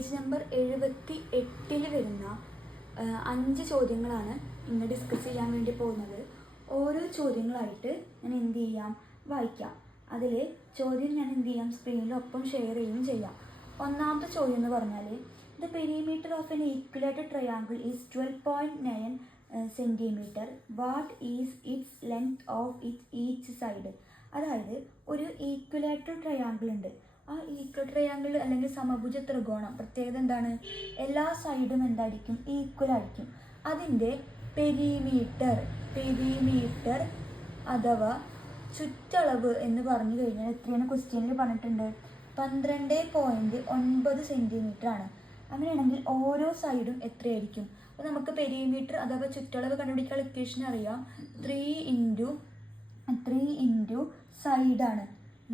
Page number 78 വരുന്ന 5 ചോദ്യങ്ങളാണ് ഇന്ന് ഡിസ്കസ് ചെയ്യാൻ വേണ്ടി പോകുന്നത്. ഓരോ ചോദ്യങ്ങളായിട്ട് ഞാൻ എന്ത് ചെയ്യാം, വായിക്കാം. അതിൽ ചോദ്യം ഞാൻ എന്ത് ചെയ്യാം, സ്ക്രീനിലൊപ്പം ഷെയർ ചെയ്യുകയും ചെയ്യാം. ഒന്നാമത്തെ ചോദ്യം എന്ന് പറഞ്ഞാൽ, the perimeter of an equilateral triangle is 12.9 centimetre. What is its length of each side? അതായത് ഒരു ഈക്വലേറ്റഡ് ട്രയാങ്കിൾ ഉണ്ട്. ആ ഈക്വൽ ട്രയാങ്കിൾ അല്ലെങ്കിൽ സമഭുജ ത്രികോണം പ്രത്യേകത എന്താണ്? എല്ലാ സൈഡും എന്തായിരിക്കും? ഈക്വൽ ആയിരിക്കും. അതിൻ്റെ പെരിമീറ്റർ അഥവാ ചുറ്റളവ് എന്ന് പറഞ്ഞു കഴിഞ്ഞാൽ എത്രയാണ്? ക്വസ്റ്റ്യനിൽ പറഞ്ഞിട്ടുണ്ട് 12.9 സെൻറ്റിമീറ്റർ ആണ്. അങ്ങനെയാണെങ്കിൽ ഓരോ സൈഡും എത്രയായിരിക്കും? അപ്പോൾ നമുക്ക് പെരിമീറ്റർ അഥവാ ചുറ്റളവ് കണ്ടുപിടിക്കാനുള്ള ഇക്വേഷൻ അറിയാം. 3 ഇൻറ്റു സൈഡാണ്,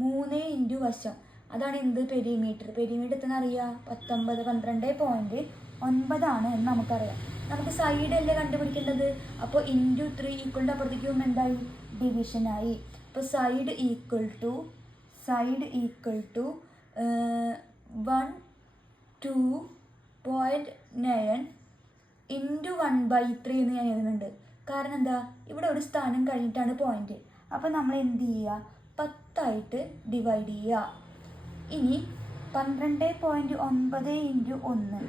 3 ഇൻറ്റു വശം. അതാണ് എന്ത്? പെരിമീറ്റർ. പെരിമീറ്റർ എത്ര അറിയാം? 12.9 എന്ന് നമുക്കറിയാം. നമുക്ക് സൈഡ് അല്ലേ കണ്ടുപിടിക്കേണ്ടത്. അപ്പോൾ ഇൻറ്റു 3 ഈക്വലിൻ്റെ അപ്പുറത്തേക്ക് പോകുമ്പോൾ എന്തായി? ഡിവിഷനായി. അപ്പോൾ സൈഡ് ഈക്വൽ ടു 12.9 ഇൻറ്റു 1/3 എന്ന് ഞാൻ എഴുതുന്നുണ്ട്. കാരണം എന്താ? ഇവിടെ ഒരു സ്ഥാനം കഴിഞ്ഞിട്ടാണ് പോയിന്റ്. അപ്പോൾ നമ്മൾ എന്ത് ചെയ്യുക? 10 ഡിവൈഡ് ചെയ്യുക. ഇനി 12.9 ഇൻറ്റു 1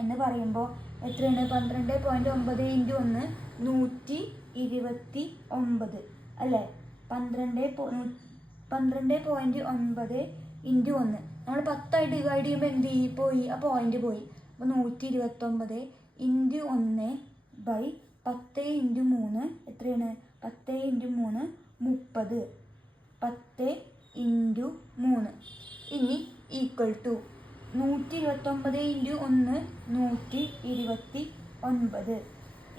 എന്ന് പറയുമ്പോൾ എത്രയാണ്? 12.9 ഇൻറ്റു 1 129 അല്ലേ? 12.9 ഇൻറ്റു 1 നമ്മൾ 10 ഡിവൈഡ് ചെയ്യുമ്പോൾ എന്ത് ചെയ്യും? പോയി, ആ പോയിന്റ് പോയി. അപ്പോൾ 129 ഇൻറ്റു 1/10 ഇൻറ്റു 3 എത്രയാണ്? 10 ഇൻറ്റു 3 30. 10 ഇൻറ്റു 3 ഇനി ഈക്വൽ ടു 129 ഇൻറ്റു 1 129.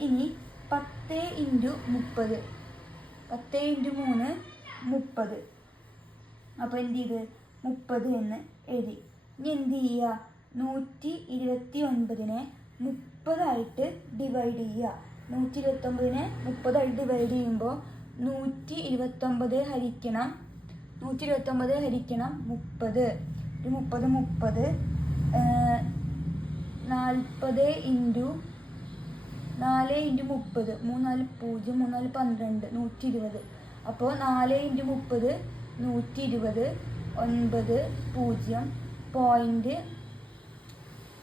ഇനി 10 ഇൻറ്റു 30, 10 ഇൻറ്റു 3 30. അപ്പോൾ എന്ത് ചെയ്ത്? 30 എന്ന് എഴുതി. ഇനി എന്ത് ചെയ്യുക? 129നെ 30 ഡിവൈഡ് ചെയ്യുക. 129നെ 30 ഡിവൈഡ് ചെയ്യുമ്പോൾ 129 ഹരിക്കണം 30. 40 ഇൻറ്റു 4 ഇൻറ്റു 30 3 4 0 3 4 12 120. അപ്പോൾ 4 ഇൻറ്റു 30 120 9 0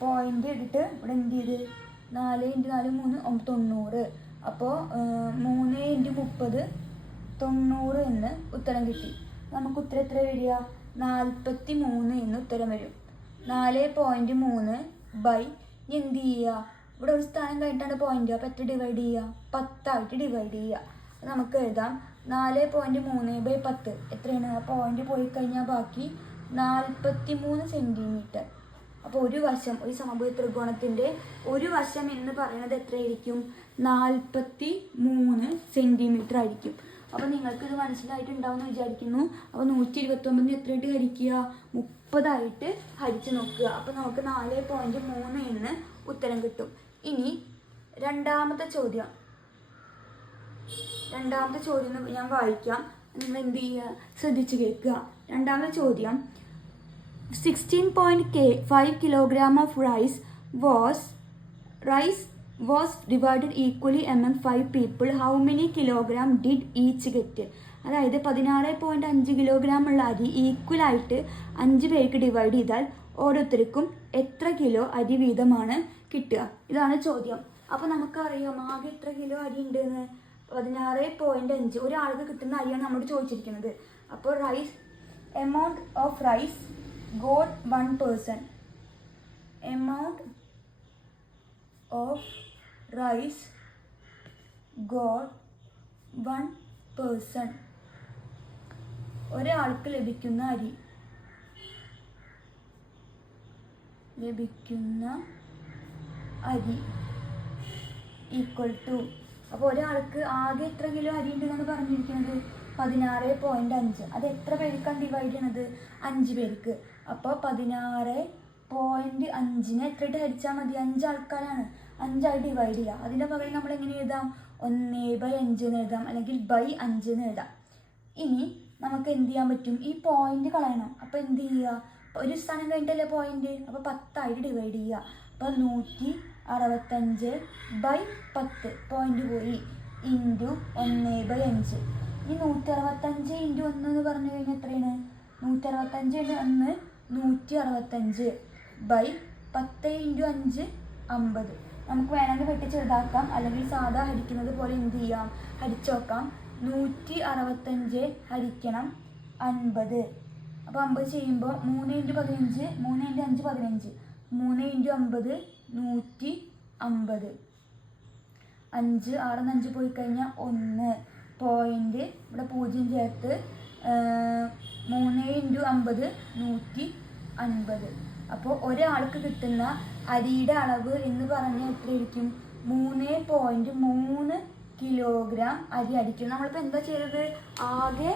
പോയിന്റ് എടുത്തിട്ട് ഇവിടെ എന്ത് ചെയ്ത്? 4 ഇൻറ്റു 4 3 90. അപ്പോൾ 3 ഇൻറ്റു 30 90 എന്ന് ഉത്തരം കിട്ടി. നമുക്ക് ഉത്തരം എത്ര വരിക? 43 എന്ന് ഉത്തരം വരും. 4.3 ബൈ എന്ത് ചെയ്യുക? ഇവിടെ ഒരു സ്ഥാനം കഴിഞ്ഞിട്ടാണ് പോയിന്റ്. അപ്പോൾ എത്ര ഡിവൈഡ് ചെയ്യുക? 10 ഡിവൈഡ് ചെയ്യുക. നമുക്ക് എഴുതാം 4.3/10 എത്രയാണ്? ആ പോയിന്റ് പോയി കഴിഞ്ഞാൽ ബാക്കി 43 സെൻറ്റിമീറ്റർ. അപ്പോൾ ഒരു വശം, ഒരു സമഭുജ ത്രികോണത്തിൻ്റെ ഒരു വശം എന്ന് പറയുന്നത് എത്രയായിരിക്കും? 43 സെൻറ്റിമീറ്റർ ആയിരിക്കും. അപ്പോൾ നിങ്ങൾക്ക് ഇത് മനസ്സിലായിട്ടുണ്ടാവുമെന്ന് വിചാരിക്കുന്നു. അപ്പോൾ 129 എത്രയായിട്ട് ഹരിക്കുക? 30 ഹരിച്ച് നോക്കുക. അപ്പോൾ നമുക്ക് 4.3 എന്ന് ഉത്തരം കിട്ടും. ഇനി രണ്ടാമത്തെ ചോദ്യം ഞാൻ വായിക്കാം. നിങ്ങൾ എന്ത് ചെയ്യുക? ശ്രദ്ധിച്ച് കേൾക്കുക. രണ്ടാമത്തെ ചോദ്യം, 16.5 kilogram of rice was divided equally among 5 people. How many kilogram did each get? അതായത് 16.5 കിലോഗ്രാം ഉള്ള അരി ഈക്വലായിട്ട് 5 പേർക്ക് ഡിവൈഡ് ചെയ്താൽ ഓരോരുത്തർക്കും എത്ര കിലോ അരി വീതമാണ് കിട്ടുക? ഇതാണ് ചോദ്യം. അപ്പോൾ നമുക്കറിയാം ആകെ എത്ര കിലോ അരി ഉണ്ടെന്ന്? 16.5. ഒരാൾക്ക് കിട്ടുന്ന അരിയാണ് നമ്മളോട് ചോദിച്ചിരിക്കുന്നത്. അപ്പോൾ amount of rice got 1 person. Amount of rice got 1 person. ഒരാൾക്ക് ലഭിക്കുന്ന അരി ഈക്വൽ ടു. അപ്പോൾ ഒരാൾക്ക് ആകെ എത്ര കിലോ അരി ഉണ്ടെന്നാണ് പറഞ്ഞിരിക്കുന്നത്? 16.5. അത് എത്ര പേർക്കാണ് ഡിവൈഡ് ചെയ്യണത്? 5 പേർക്ക്. അപ്പോൾ 16.5നെ എത്രയായിട്ട് ഹരിച്ചാൽ മതി? 5 ആൾക്കാരാണ്, 5 ഡിവൈഡ് ചെയ്യുക. അതിൻ്റെ പകരം നമ്മൾ എങ്ങനെ എഴുതാം? 1/5 എന്ന് എഴുതാം, അല്ലെങ്കിൽ 5 എന്ന് എഴുതാം. ഇനി നമുക്ക് എന്ത് ചെയ്യാൻ പറ്റും? ഈ പോയിന്റ് കളയണം. അപ്പോൾ എന്ത് ചെയ്യുക? ഒരു സ്ഥാനം കഴിഞ്ഞിട്ടല്ലേ പോയിന്റ്, അപ്പോൾ 10 ഡിവൈഡ് ചെയ്യുക. അപ്പോൾ 165/10 പോയിന്റ് പോയി ഇൻറ്റു 1/5. ഈ 165 ഇൻറ്റു 1 എന്ന് പറഞ്ഞു കഴിഞ്ഞാൽ എത്രയാണ്? 165 ഇൻറ്റു 1 165/10 ഇൻറ്റു 5 50. നമുക്ക് വേണമെങ്കിൽ വെട്ടി ചെറുതാക്കാം, അല്ലെങ്കിൽ സാധാ ഹരിക്കുന്നത് പോലെ എന്ത് ചെയ്യാം, ഹരിച്ചു നോക്കാം. 165 ഹരിക്കണം 50. അപ്പോൾ 50 ചെയ്യുമ്പോൾ 3 ഇൻറ്റു 15, 3 ഇൻറ്റു 5 15, 3 ഇൻറ്റു 50 150. 5 6 5 പോയി കഴിഞ്ഞാൽ 1 പോയിന്റ് ഇവിടെ 0 ചേർത്ത് 3 ഇൻറ്റു 50 150. അപ്പോൾ ഒരാൾക്ക് കിട്ടുന്ന അരിയുടെ അളവ് എന്ന് പറഞ്ഞാൽ എത്രയായിരിക്കും? 3.3 കിലോഗ്രാം അരി അടിക്കും. നമ്മളിപ്പോൾ എന്താ ചെയ്തത്? ആകെ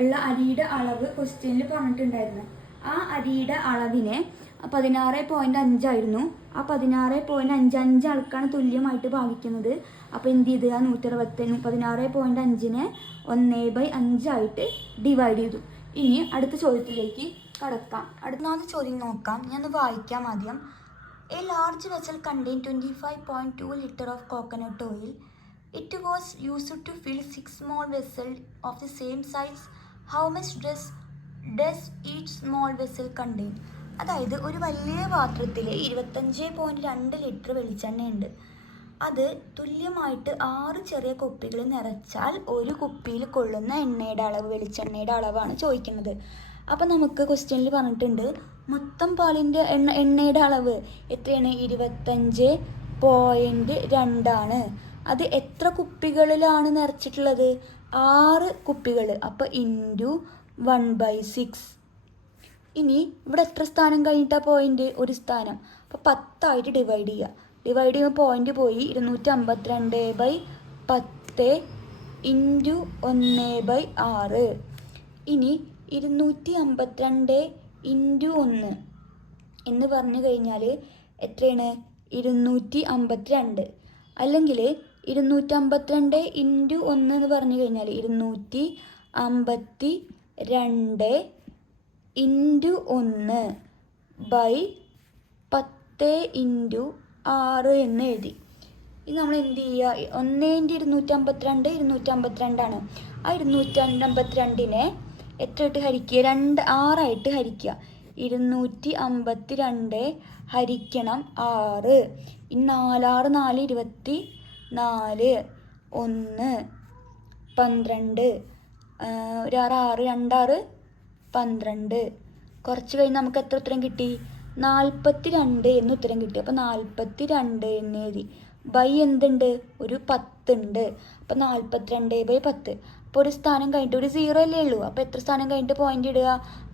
ഉള്ള അരിയുടെ അളവ് ക്വസ്റ്റ്യനിൽ പറഞ്ഞിട്ടുണ്ടായിരുന്നു. ആ അരിയുടെ അളവിനെ 16.5 ആയിരുന്നു. ആ 16.55 ആൾക്കാണ് തുല്യമായിട്ട് ഭാഗിക്കുന്നത്. അപ്പോൾ എന്ത് ചെയ്ത്? ആ 16.5നെ 1/5 ആയിട്ട് ഡിവൈഡ് ചെയ്തു. ഇനി അടുത്ത ചോദ്യത്തിലേക്ക് കടക്കാം. അടുത്ത ചോദ്യം നോക്കാം. ഞാനൊന്ന് വായിക്കാം ആദ്യം. A large vessel contain 25.2 litre of coconut oil. It was used to fill 6 small vessels of the same size. How much does each small vessel contain? അതായത് ഒരു വലിയ പാത്രത്തിൽ 25.2 ലിറ്റർ വെളിച്ചെണ്ണയുണ്ട്. അത് തുല്യമായിട്ട് 6 ചെറിയ കുപ്പികൾ നിറച്ചാൽ ഒരു കുപ്പിയിൽ കൊള്ളുന്ന എണ്ണയുടെ അളവ്, വെളിച്ചെണ്ണയുടെ അളവാണ് ചോദിക്കുന്നത്. അപ്പം നമുക്ക് ക്വസ്റ്റ്യനിൽ പറഞ്ഞിട്ടുണ്ട് മൊത്തം പാലിൻ്റെ എണ്ണയുടെ അളവ് എത്രയാണ്? 25.2 ആണ്. അത് എത്ര കുപ്പികളിലാണ് നിറച്ചിട്ടുള്ളത്? 6 കുപ്പികൾ. അപ്പോൾ ഇൻറ്റു 1/6. ഇനി ഇവിടെ എത്ര സ്ഥാനം കഴിഞ്ഞിട്ടാണ് പോയിന്റ്? ഒരു സ്ഥാനം. അപ്പോൾ 10 ആയിട്ട് ഡിവൈഡ് ചെയ്യുക. ഡിവൈഡ് ചെയ്യുമ്പോൾ പോയിന്റ് പോയി 252/10 ഇൻറ്റു 1/6. ഇനി 252 ഇൻറ്റു 1 എന്ന് പറഞ്ഞു കഴിഞ്ഞാൽ എത്രയാണ്? 252. അല്ലെങ്കിൽ 252 ഇൻറ്റു 1 എന്ന് പറഞ്ഞു കഴിഞ്ഞാൽ 252 ഇൻറ്റു 1/10 ഇൻറ്റു 6 എന്ന് എഴുതി. ഇത് നമ്മൾ എന്ത് ചെയ്യുക? 1 ഇൻറ്റു 252 252 ആ 252നെ എത്ര ഇട്ട് ഹരിക്കുക? 6 ആയിട്ട് ഹരിക്കുക. 252 ഹരിക്കണം 6. ഇനി 4 6 4 24, 1 12, 1 6 6 2 12. കുറച്ച് കഴിഞ്ഞ് നമുക്ക് എത്ര ഉത്തരം കിട്ടി? 42 എന്ന് ഉത്തരം കിട്ടി. അപ്പോൾ 42 എന്ന് എഴുതി. ബൈ എന്തുണ്ട്? ഒരു 10 ഉണ്ട്. അപ്പോൾ 42/10. അപ്പോൾ ഒരു സ്ഥാനം കഴിഞ്ഞിട്ട് ഒരു 0 അല്ലേ ഉള്ളൂ. അപ്പോൾ എത്ര സ്ഥാനം കഴിഞ്ഞിട്ട് പോയിന്റ് ഇടുക?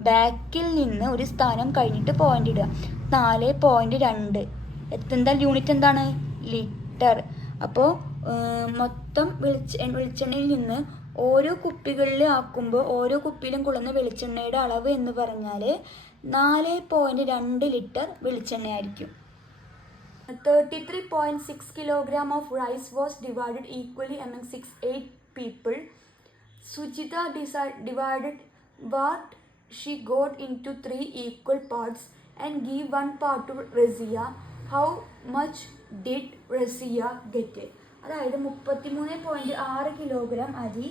ബാക്കിൽ നിന്ന് ഒരു സ്ഥാനം കഴിഞ്ഞിട്ട് പോയിന്റ് ഇടുക. 4.2. എന്താ യൂണിറ്റ് എന്താണ്? ലിറ്റർ. അപ്പോൾ മൊത്തം വെളിച്ചെണ്ണയിൽ നിന്ന് ഓരോ കുപ്പികളിൽ ആക്കുമ്പോൾ ഓരോ കുപ്പിയിലും കൊള്ളുന്ന വെളിച്ചെണ്ണയുടെ അളവ് എന്ന് പറഞ്ഞാൽ 4.2 litre വെളിച്ചെണ്ണയായിരിക്കും. 33.6 kilogram of rice was divided equally among 8 people. Sujita divided what she got into 3 equal parts and gave one part to Razia. How much did Razia get? അതായത് 33.6 കിലോഗ്രാം അരി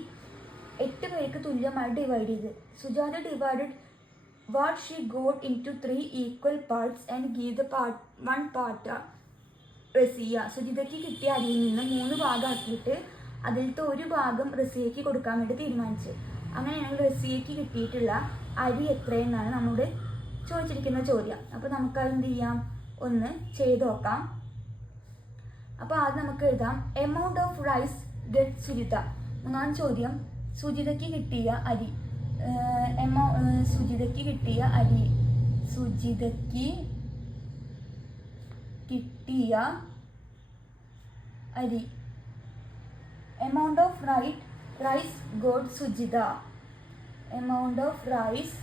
8 പേർക്ക് തുല്യമായി ഡിവൈഡ് ചെയ്ത്. Sujatha divided what she got into 3 equal parts and give the one part Razia. സുജിതയ്ക്ക് കിട്ടിയ അരിയിൽ നിന്ന് 3 ഭാഗമാക്കിയിട്ട് അതിലത്തെ ഒരു ഭാഗം റസിയയ്ക്ക് കൊടുക്കാൻ വേണ്ടി തീരുമാനിച്ചു. അങ്ങനെയാണെങ്കിൽ റസിയയ്ക്ക് കിട്ടിയിട്ടുള്ള അരി എത്രയെന്നാണ് നമ്മോട് ചോദിച്ചിരിക്കുന്ന ചോദ്യം. അപ്പോൾ നമുക്കത് എന്ത് ചെയ്യാം? ഒന്ന് ചെയ്ത് നോക്കാം. അപ്പോൾ ആദ്യം നമുക്ക് എഴുതാം amount of rice get Sujitha. മൂന്നാം ചോദ്യം സുജിതയ്ക്ക് കിട്ടിയ അരി. സുജിതയ്ക്ക് കിട്ടിയ അരി. Amount of rice got Sujita. Amount of rice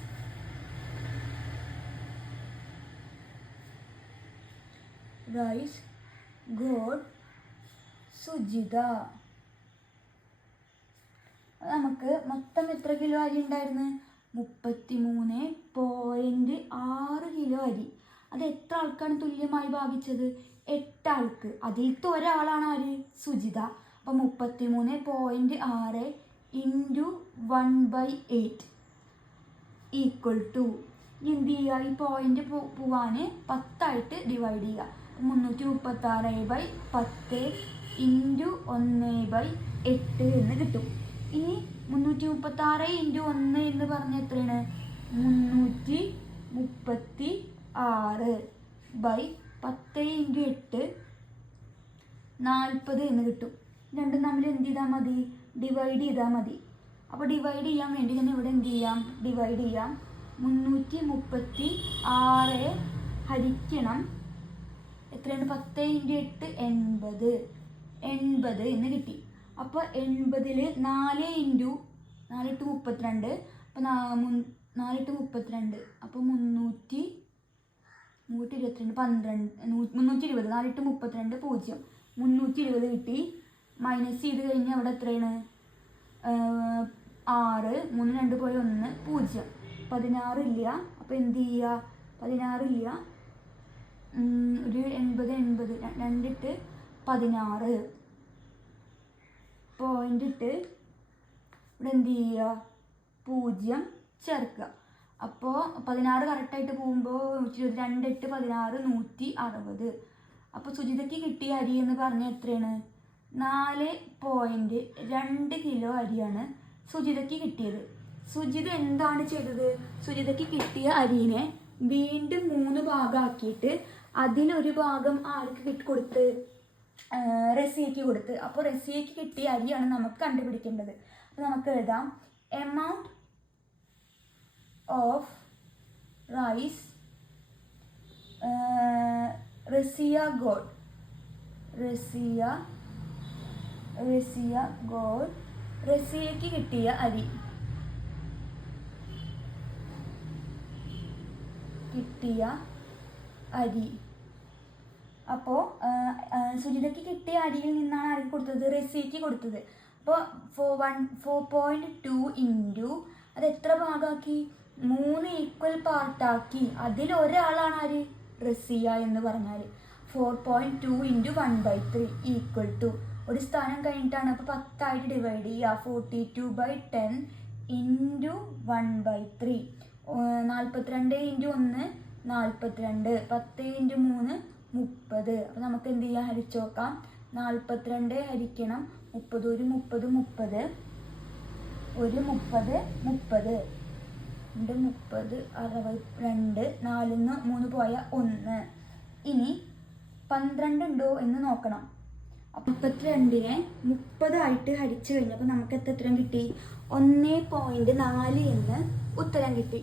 got Sujita. നമുക്ക് മൊത്തം എത്ര കിലോ അരി ഉണ്ടായിരുന്നു? 33.6 കിലോ അരി. അത് എത്ര ആൾക്കാണ് തുല്യമായി ഭാഗിച്ചത്? 8 ആൾക്ക്. അതിലത്തെ ഒരാളാണ് ആര്? സുജിത. അപ്പോൾ 33.6 ഇൻറ്റു 1/8 ഈക്വൽ ടു, എന്ത് ചെയ്യുക, ഈ പോയിന്റ് പോവാൻ 10 ഡിവൈഡ് ചെയ്യുക. 336/10 ഇൻറ്റു 1/8 എന്ന് കിട്ടും. ഇനി 336 ഇൻറ്റു 1 എന്ന് പറഞ്ഞാൽ എത്രയാണ്? 336/10 ഇൻറ്റു 8 40 എന്ന് കിട്ടും. രണ്ടും തമ്മിൽ എന്ത് ചെയ്താൽ മതി? ഡിവൈഡ് ചെയ്താൽ മതി. അപ്പോൾ ഡിവൈഡ് ചെയ്യാൻ വേണ്ടി തന്നെ ഇവിടെ എന്ത് ചെയ്യാം? ഡിവൈഡ് ചെയ്യാം. 336 ഹരിക്കണം എത്രയാണ്? 10 ഇൻറ്റു 8 80. 80 എന്ന് കിട്ടി. അപ്പോൾ 80-ൽ 4 ഇൻറ്റു 4 × 32. അപ്പോൾ 4 × 32. അപ്പോൾ 320. 4 × 32 0. 320 കിട്ടി. മൈനസ് ചെയ്ത് കഴിഞ്ഞാൽ അവിടെ എത്രയാണ്? 6. 3 2 പോയി 1 0. 16 ഇല്ല. അപ്പോൾ എന്ത് ചെയ്യുക? 16 ഇല്ല. ഒരു 80 2 16 പോയിന്റ് ഇട്ട് ഇവിടെ എന്ത് ചെയ്യുക? 0 ചേർക്കുക. അപ്പോൾ 16 കറക്റ്റായിട്ട് പോകുമ്പോൾ 122 8 16 160. അപ്പോൾ സുജിതയ്ക്ക് കിട്ടിയ അരി എന്ന് പറഞ്ഞാൽ എത്രയാണ്? 4.2 കിലോ അരിയാണ് സുജിതയ്ക്ക് കിട്ടിയത്. സുജിത എന്താണ് ചെയ്തത്? സുജിതയ്ക്ക് കിട്ടിയ അരിനെ വീണ്ടും 3 ഭാഗമാക്കിയിട്ട് അതിലൊരു ഭാഗം ആർക്ക് കൊടുത്ത്? റസിയയ്ക്ക് കൊടുത്ത്. അപ്പോൾ റസിയയ്ക്ക് കിട്ടിയ അരിയാണ് നമുക്ക് കണ്ടുപിടിക്കേണ്ടത്. അപ്പോൾ നമുക്ക് എഴുതാം amount of rice Razia got. റസിയയ്ക്ക് കിട്ടിയ അരി അപ്പോൾ സുജിതയ്ക്ക് കിട്ടിയ അരിയിൽ നിന്നാണ് ആർക്ക് കൊടുത്തത്? റസിയയ്ക്ക് കൊടുത്തത്. അപ്പോൾ 4.2 ഇൻറ്റു അത് എത്ര ഭാഗമാക്കി? 3 ഈക്വൽ പാർട്ടാക്കി. അതിലൊരാളാണ് ആര്? റസിയ എന്ന് പറഞ്ഞാൽ 4.2 ഇൻറ്റു 1/3 ഈക്വൽ ടു, ഒരു സ്ഥാനം കഴിഞ്ഞിട്ടാണ്. അപ്പോൾ 10 ഡിവൈഡ് ചെയ്യുക. 42/10 ഇൻറ്റു 1/3. 42 ഇൻറ്റു 1 42. 10 ഇൻറ്റു 3 30. അപ്പോൾ നമുക്ക് എന്ത് ചെയ്യാം? ഹരിച്ചു നോക്കാം. 42 ഹരിക്കണം 30. ഒരു 30 30. ഒരു 30 30. 2 30 62. 4 3 പോയ 1. ഇനി 12 ഉണ്ടോ എന്ന് നോക്കണം. 32-നെ 30 ഹരിച്ചു കഴിഞ്ഞപ്പോൾ നമുക്ക് എത്ര കിട്ടി? 1.4 എന്ന് ഉത്തരം കിട്ടി.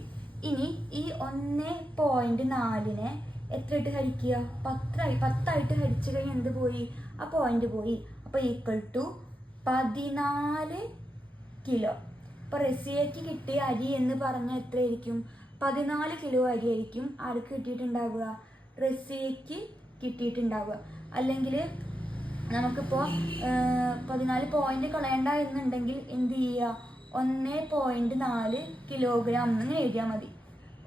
ഇനി ഈ 1.4-നെ എത്ര ഇട്ട് ഹരിക്കുക? 10 ഹരിച്ചു കഴിഞ്ഞാൽ എന്ത് പോയി? ആ പോയിന്റ് പോയി. അപ്പോൾ ഈക്വൽ ടു 14 കിലോ. അപ്പോൾ റസിയയ്ക്ക് കിട്ടിയ അരി എന്ന് പറഞ്ഞാൽ എത്രയായിരിക്കും? 14 കിലോ അരി ആയിരിക്കും ആർക്ക് കിട്ടിയിട്ടുണ്ടാവുക? റസിയയ്ക്ക് കിട്ടിയിട്ടുണ്ടാവുക. അല്ലെങ്കിൽ നമുക്കിപ്പോൾ 14 പോയിന്റ് കളയണ്ട എന്നുണ്ടെങ്കിൽ എന്ത് ചെയ്യുക? 1.4 കിലോഗ്രാം എന്ന് എഴുതിയാൽ മതി.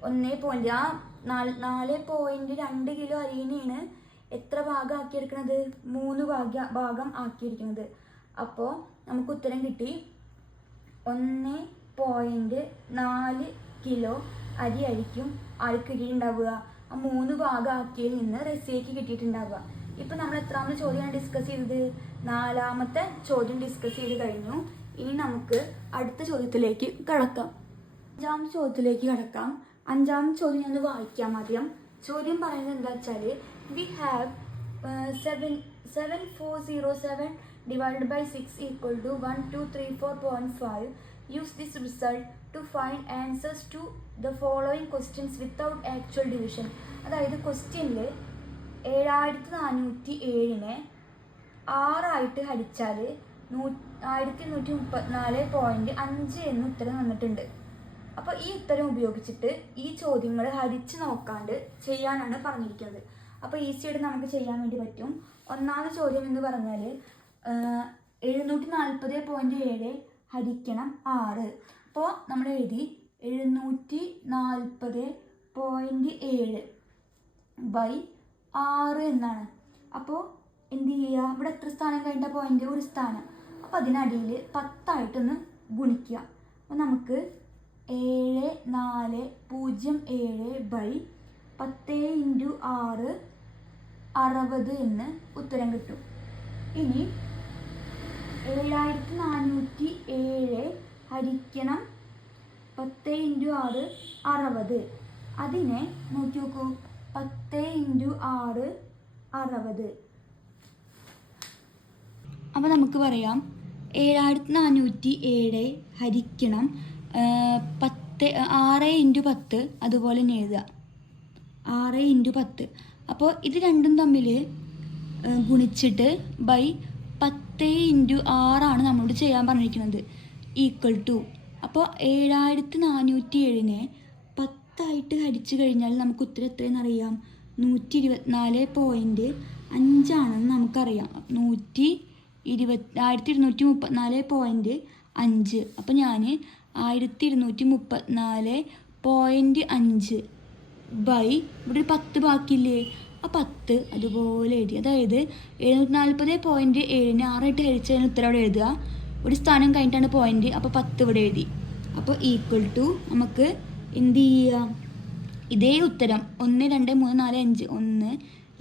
4.2 കിലോ അരിനെയാണ് എത്ര ഭാഗം ആക്കിയെടുക്കുന്നത്? 3 ഭാഗം ആക്കിയിരിക്കുന്നത്. അപ്പോൾ നമുക്ക് ഉത്തരം കിട്ടി 1.4 കിലോ അരി ആയിരിക്കും ആർക്ക് കിട്ടിയിട്ടുണ്ടാവുക? ആ 3 ഭാഗം ആക്കിയതിൽ നിന്ന് റസിയയ്ക്ക് കിട്ടിയിട്ടുണ്ടാവുക. ഇപ്പം നമ്മൾ എത്രാമത്തെ ചോദ്യമാണ് ഡിസ്കസ് ചെയ്തത്? 4ാമത്തെ ചോദ്യം ഡിസ്കസ് ചെയ്ത് കഴിഞ്ഞു. ഇനി നമുക്ക് അടുത്ത ചോദ്യത്തിലേക്ക് കടക്കാം. 5ാമത്തെ ചോദ്യത്തിലേക്ക് കടക്കാം. 5ാമത്തെ ചോദ്യം ഞാൻ വായിക്കാം ആദ്യം. ചോദ്യം പറയുന്നത് എന്താ വെച്ചാൽ, we have 7407 divided by 6 equal to 1234.5. Use this result to find answers to the following questions without actual division. അതായത് ക്വസ്റ്റ്യനിൽ 7407-നെ 6 ഹരിച്ചാൽ 1134.5 എന്ന് ഉത്തരം വന്നിട്ടുണ്ട്. അപ്പോൾ ഈ ഉത്തരം ഉപയോഗിച്ചിട്ട് ഈ ചോദ്യങ്ങൾ ഹരിച്ച് നോക്കാണ്ട് ചെയ്യാനാണ് പറഞ്ഞിരിക്കുന്നത്. അപ്പോൾ ഈസിയായിട്ട് നമുക്ക് ചെയ്യാൻ വേണ്ടി പറ്റും. 1ാമത്തെ ചോദ്യം എന്ന് പറഞ്ഞാൽ 740.7 ഹരിക്കണം 6. അപ്പോൾ നമ്മൾ എഴുതി 740.7 ബൈ 6 എന്നാണ്. അപ്പോൾ എന്ത് ചെയ്യുക, ഇവിടെ എത്ര സ്ഥാനം കഴിഞ്ഞ പോയിന്റ്? ഒരു സ്ഥാനം. അപ്പോൾ അതിനടിയിൽ 10 ഗുണിക്കുക. അപ്പോൾ നമുക്ക് 7407 ബൈ 10 × 6 60 എന്ന് ഉത്തരം കിട്ടും. ഇനി 7407 ഹരിക്കണം 10 × 6 60. അതിനെ നോക്കി നോക്കൂ, 10 × 6 60. അപ്പോൾ നമുക്ക് പറയാം 7407 ഹരിക്കണം 6 × 10 അതുപോലെ തന്നെ എഴുതുക, 6 × 10. അപ്പോൾ ഇത് രണ്ടും തമ്മിൽ ഗുണിച്ചിട്ട് ബൈ 10 × 6 നമ്മളോട് ചെയ്യാൻ പറഞ്ഞിരിക്കുന്നത്, ഈക്വൽ ടു. അപ്പോൾ 7407 10 ഹരിച്ചു കഴിഞ്ഞാൽ നമുക്ക് ഉത്തരം എത്രയെന്ന് അറിയാം? 124.5 ആണെന്ന് നമുക്കറിയാം. 1234.5. അപ്പോൾ ഞാൻ 1234.5 ബൈ ഇവിടെ 10 ബാക്കിയില്ലേ, ആ 10 അതുപോലെ എഴുതി. അതായത് 740.7 6 ഹരിച്ച് കഴിഞ്ഞാൽ ഉത്തരം അവിടെ എഴുതുക, ഒരു സ്ഥാനം കഴിഞ്ഞിട്ടാണ് പോയിന്റ്, അപ്പോൾ 10 ഇവിടെ എഴുതി. അപ്പോൾ ഈക്വൽ ടു നമുക്ക് എന്ത് ചെയ്യുക, ഇതേ ഉത്തരം 1 2 3 4 5 1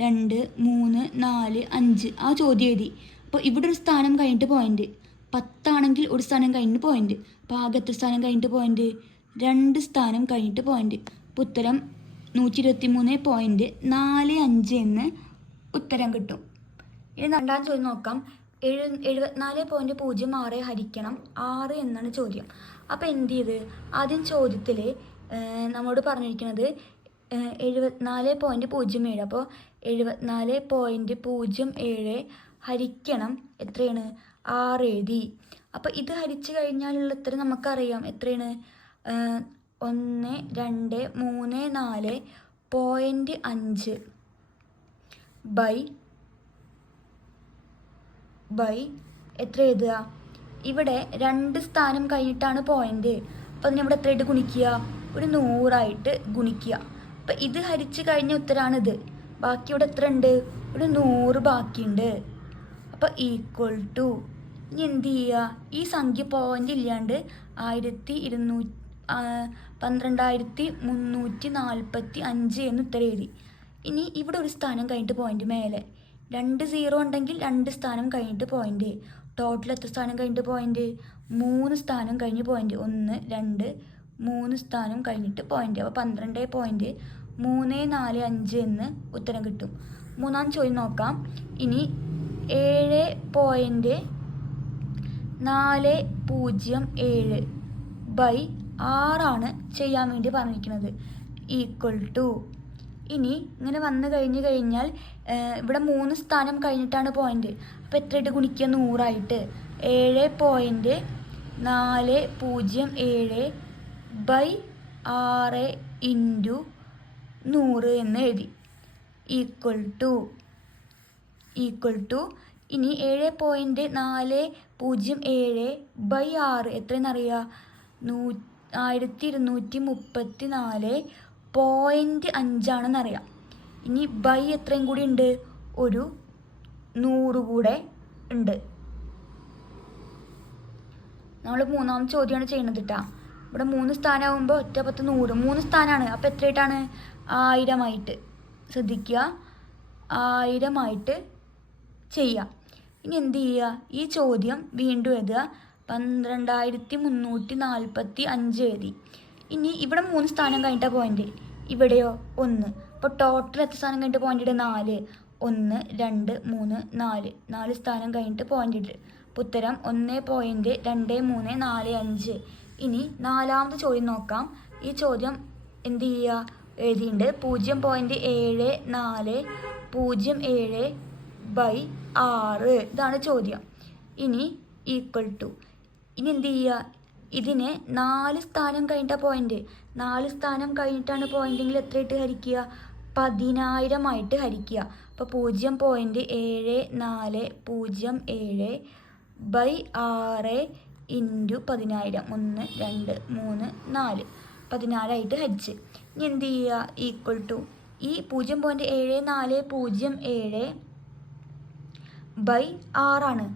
2 3 4 5 ആ ചോദ്യം എഴുതി. അപ്പോൾ ഇവിടെ ഒരു സ്ഥാനം കഴിഞ്ഞിട്ട് പോയിന്റ്, 10 ആണെങ്കിൽ ഒരു സ്ഥാനം കഴിഞ്ഞിട്ട് പോയിന്റ്. അപ്പോൾ ആകെ എത്ര സ്ഥാനം കഴിഞ്ഞിട്ട് പോയിന്റ്? 2 സ്ഥാനം കഴിഞ്ഞിട്ട് പോയിന്റ്. അപ്പോൾ ഉത്തരം 123.45 എന്ന് ഉത്തരം കിട്ടും. ഇനി രണ്ടാം ചോദ്യം നോക്കാം. 74.06 ഹരിക്കണം 6 എന്നാണ് ചോദ്യം. അപ്പോൾ എന്ത് ചെയ്ത്, ആദ്യം ചോദ്യത്തിൽ നമ്മോട് പറഞ്ഞിരിക്കുന്നത് 74.07. അപ്പോൾ 74.07 ഹരിക്കണം എത്രയാണ്? 6 എഴുതി. അപ്പോൾ ഇത് ഹരിച്ചു കഴിഞ്ഞാലുള്ള ഉത്തരം നമുക്കറിയാം എത്രയാണ്? 1 2 3 4.5 ബൈ എത്ര എഴുതുക? ഇവിടെ 2 സ്ഥാനം കഴിഞ്ഞിട്ടാണ് പോയിന്റ്. അപ്പോൾ അതിനിവിടെ എത്രയായിട്ട് ഗുണിക്കുക? ഒരു 100 ഗുണിക്കുക. അപ്പം ഇത് ഹരിച്ച് കഴിഞ്ഞ ഉത്തരമാണിത്. ബാക്കി ഇവിടെ എത്ര ഉണ്ട്? ഒരു 100 ബാക്കിയുണ്ട്. അപ്പോൾ ഈക്വൽ ടു, ഇനി എന്ത് ചെയ്യുക, ഈ സംഖ്യ പോയിന്റ് ഇല്ലാണ്ട് 12,345 എന്ന് ഉത്തരം എഴുതി. ഇനി ഇവിടെ ഒരു സ്ഥാനം കഴിഞ്ഞിട്ട് പോയിന്റ് മേലെ 2 0 ഉണ്ടെങ്കിൽ 2 സ്ഥാനം കഴിഞ്ഞിട്ട് പോയിന്റ്. ടോട്ടൽ എത്ര സ്ഥാനം കഴിഞ്ഞിട്ട് പോയിന്റ്? 3 സ്ഥാനം കഴിഞ്ഞ് പോയിന്റ്. 1 2 3 സ്ഥാനം കഴിഞ്ഞിട്ട് പോയിന്റ്. അപ്പോൾ 12.345 എന്ന് ഉത്തരം കിട്ടും. മൂന്നാം ചോദ്യം നോക്കാം. ഇനി 7.407 ബൈ 6 ചെയ്യാൻ വേണ്ടി പറഞ്ഞിരിക്കുന്നത്, ഈക്വൽ ടു. ഇനി ഇങ്ങനെ വന്നു കഴിഞ്ഞാൽ ഇവിടെ 3 സ്ഥാനം കഴിഞ്ഞിട്ടാണ് പോയിന്റ്. അപ്പോൾ എത്രയായിട്ട് ഗുണിക്കുക? 100 7.407 ബൈ 6 × 100 എന്ന് എഴുതി, ഈക്വൽ ടു. ഇനി 7.407 ബൈ 6 എത്രയെന്നറിയാം? 1234.5 ആണെന്നറിയാം. ഇനി ബൈ എത്രയും കൂടി ഉണ്ട്? ഒരു 100 കൂടെ ഉണ്ട്. നമ്മൾ മൂന്നാം ചോദ്യമാണ് ചെയ്യുന്നത് കേട്ടോ. ഇവിടെ 3 സ്ഥാനമാകുമ്പോൾ ഒറ്റ 10 100 3 സ്ഥാനമാണ്. അപ്പോൾ എത്രയായിട്ടാണ്? 1000 ശ്രദ്ധിക്കുക, 1000 ചെയ്യാം. ഇനി എന്ത് ചെയ്യുക? ഈ ചോദ്യം വീണ്ടും എഴുതുക, 12,345 എഴുതി. ഇനി ഇവിടെ 3 സ്ഥാനം കഴിഞ്ഞിട്ട പോയിന്റ്, ഇവിടെയോ 1. അപ്പോൾ ടോട്ടൽ എത്ര സ്ഥാനം കഴിഞ്ഞിട്ട് പോയിന്റ് ഇട്ട്? 4 1 2 3 4 സ്ഥാനം കഴിഞ്ഞിട്ട് പോയിന്റ് ഇട്ട്. അപ്പോൾ ഉത്തരം 1.2345. ഇനി നാലാമത്തെ ചോദ്യം നോക്കാം. ഈ ചോദ്യം എന്ത് ചെയ്യുക? എഴുതിയിട്ടുണ്ട് 0.7407 ബൈ 6 ഇതാണ് ചോദ്യം. ഇനി ഈക്വൽ ടു, ഇനി എന്ത് ചെയ്യുക? ഇതിനെ 4 സ്ഥാനം കഴിഞ്ഞിട്ടാണ് പോയിന്റ്. 4 സ്ഥാനം കഴിഞ്ഞിട്ടാണ് പോയിന്റെങ്കിൽ എത്രയിട്ട് ഹരിക്കുക? 10,000 ഹരിക്കുക. അപ്പോൾ 0.7407 ബൈ 6 × 10,000 1 2 3 4. 14 ഹരിച്ച്. ഇനി എന്ത് ചെയ്യുക? ഈക്വൽ ടു ഈ 0.7407 ബൈ 6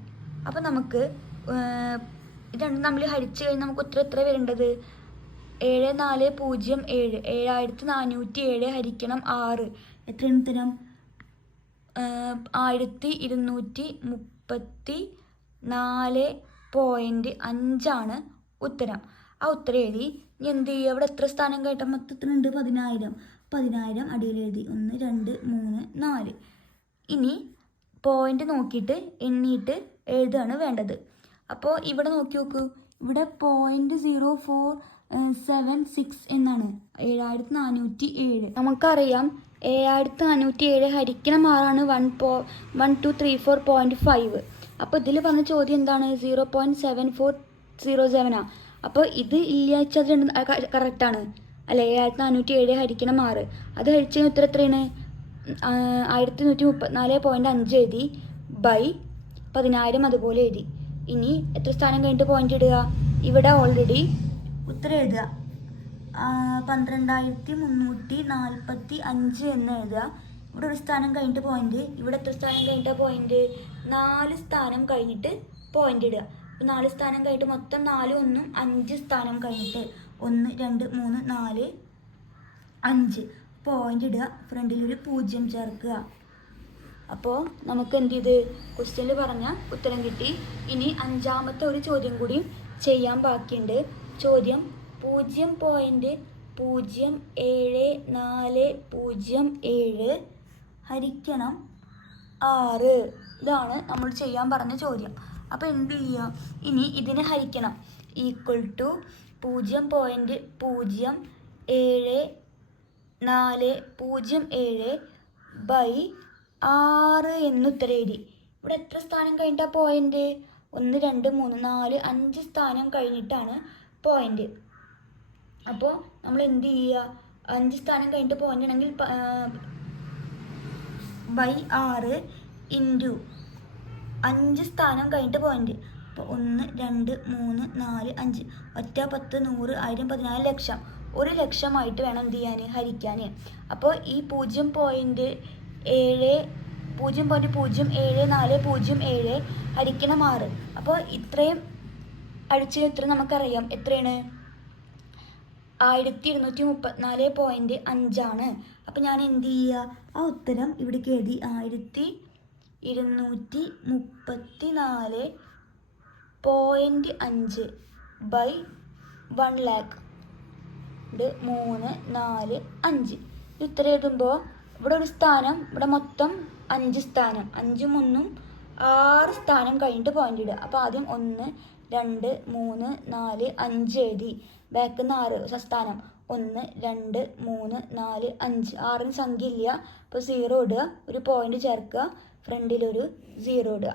അപ്പോൾ നമുക്ക് ഇത് രണ്ടും നമ്മൾ ഹരിച്ച് കഴിഞ്ഞാൽ നമുക്ക് ഉത്തരം എത്ര വരേണ്ടത്? 7407 7407 ഹരിക്കണം 6 എത്രയാണ് ഉത്തരം? 1234.5 ഉത്തരം. ആ ഉത്തരം എഴുതി. ഇനി എന്ത് ചെയ്യുക? അവിടെ എത്ര സ്ഥാനം കേട്ടാൽ മൊത്തത്തിനുണ്ട്? 10,000 അടിയിൽ എഴുതി. 1 2 3 4. ഇനി പോയിന്റ് നോക്കിയിട്ട് എണ്ണിയിട്ട് എഴുതുകയാണ് വേണ്ടത്. അപ്പോൾ ഇവിടെ നോക്കി നോക്കൂ, ഇവിടെ 0.0476 എന്നാണ്. 7407 നമുക്കറിയാം. 7407 ഹരിക്കണം 6 1234.5. അപ്പോൾ ഇതിൽ പറഞ്ഞ ചോദ്യം എന്താണ്? 0.7407 അപ്പോൾ ഇത് ഇല്ലാച്ചത് കറക്റ്റാണ് അല്ലേ? 7407 ഹരിക്കണം 6 അത് ഹരിച്ച ഉത്തരം എത്രയാണ്? 1134.5 എഴുതി ബൈ 10,000 അതുപോലെ എഴുതി. ഇനി എത്ര സ്ഥാനം കഴിഞ്ഞിട്ട് പോയിന്റ് ഇടുക? ഇവിടെ ഓൾറെഡി ഉത്തരം എഴുതുക. 12,345 എന്ന് എഴുതുക. ഇവിടെ ഒരു സ്ഥാനം കഴിഞ്ഞിട്ട് പോയിന്റ്. ഇവിടെ എത്ര സ്ഥാനം കഴിഞ്ഞിട്ടാണ് പോയിന്റ്? 4 സ്ഥാനം കഴിഞ്ഞിട്ട് പോയിന്റ് ഇടുക. 4 സ്ഥാനം കഴിഞ്ഞിട്ട് മൊത്തം 4 1 5 സ്ഥാനം കഴിഞ്ഞിട്ട് 1 2 3 4 5 പോയിന്റ് ഇടുക. ഫ്രണ്ടിലൊരു 0 ചേർക്കുക. അപ്പോൾ നമുക്ക് എന്ത് ചെയ്ത്? ക്വസ്റ്റ്യനിൽ പറഞ്ഞ ഉത്തരം കിട്ടി. ഇനി 5ാമത്തെ ഒരു ചോദ്യം കൂടി ചെയ്യാൻ ബാക്കിയുണ്ട്. ചോദ്യം 0.07407 ഹരിക്കണം 6 ഇതാണ് നമ്മൾ ചെയ്യാൻ പറഞ്ഞ ചോദ്യം. അപ്പോൾ എന്ത് ചെയ്യുക? ഇനി ഇതിനെ ഹരിക്കണം. ഈക്വൽ ടു 0.07407 ബൈ 6 എന്ന് ഉത്തരം എഴുതി. ഇവിടെ എത്ര സ്ഥാനം കഴിഞ്ഞിട്ടാ പോയിന്റ്? 1 2 3 4 5 സ്ഥാനം കഴിഞ്ഞിട്ടാണ് പോയിന്റ്. അപ്പോൾ നമ്മൾ എന്ത് ചെയ്യുക? 5 സ്ഥാനം കഴിഞ്ഞിട്ട് പോയിന്റ് ആണെങ്കിൽ ബൈ 6 ഇൻറ്റു 5 സ്ഥാനം കഴിഞ്ഞിട്ട് പോയിന്റ്. അപ്പോൾ 1 2 3 4 5 ഒറ്റ 10 100 1000 14 ലക്ഷം 1 ലക്ഷമായിട്ട് വേണം എന്ത് ചെയ്യാൻ? ഹരിക്കാൻ. അപ്പോൾ ഈ 0.07407 ഹരിക്കണം 6. അപ്പോൾ ഇത്രയും അടിച്ച ഉത്തരം നമുക്കറിയാം. എത്രയാണ്? 1234.5 അപ്പോൾ ഞാൻ എന്ത് ചെയ്യുക? ആ ഉത്തരം ഇവിടേക്ക് എഴുതി. 1234.5 ബൈ 1 lakh 3 4 5 ഉത്തരം എഴുതുമ്പോൾ ഇവിടെ ഒരു സ്ഥാനം, ഇവിടെ മൊത്തം 5 സ്ഥാനം, 5ഉം 1ഉം 6 സ്ഥാനം കഴിഞ്ഞിട്ട് പോയിന്റ് ഇടുക. അപ്പോൾ ആദ്യം 1 2 3 4 5 എഴുതി. ബാക്കിൽ നിന്ന് 6 സ്ഥാനം 1 2 3 4 5 6ന് സംഖ്യ ഇല്ല. അപ്പോൾ 0 ഇടുക, ഒരു പോയിന്റ് ചേർക്കുക, ഫ്രണ്ടിലൊരു 0 ഇടുക.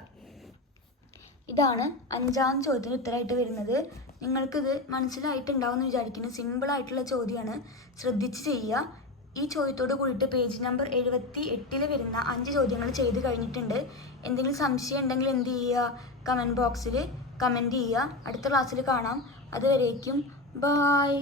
ഇതാണ് 5ാം ചോദ്യത്തിന് ഉത്തരമായിട്ട് വരുന്നത്. നിങ്ങൾക്കിത് മനസ്സിലായിട്ടുണ്ടാവും എന്ന് വിചാരിക്കുന്നു. സിമ്പിളായിട്ടുള്ള ചോദ്യമാണ്, ശ്രദ്ധിച്ച് ചെയ്യുക. ഈ ചോദ്യത്തോട് കൂടിയിട്ട് പേജ് നമ്പർ 78 വരുന്ന 5 ചോദ്യങ്ങൾ ചെയ്ത് കഴിഞ്ഞിട്ടുണ്ട്. എന്തെങ്കിലും സംശയം ഉണ്ടെങ്കിൽ എന്ത് ചെയ്യുക? കമൻറ്റ് ബോക്സിൽ കമൻറ്റ് ചെയ്യുക. അടുത്ത ക്ലാസ്സിൽ കാണാം. അതുവരേക്കും ബായ്.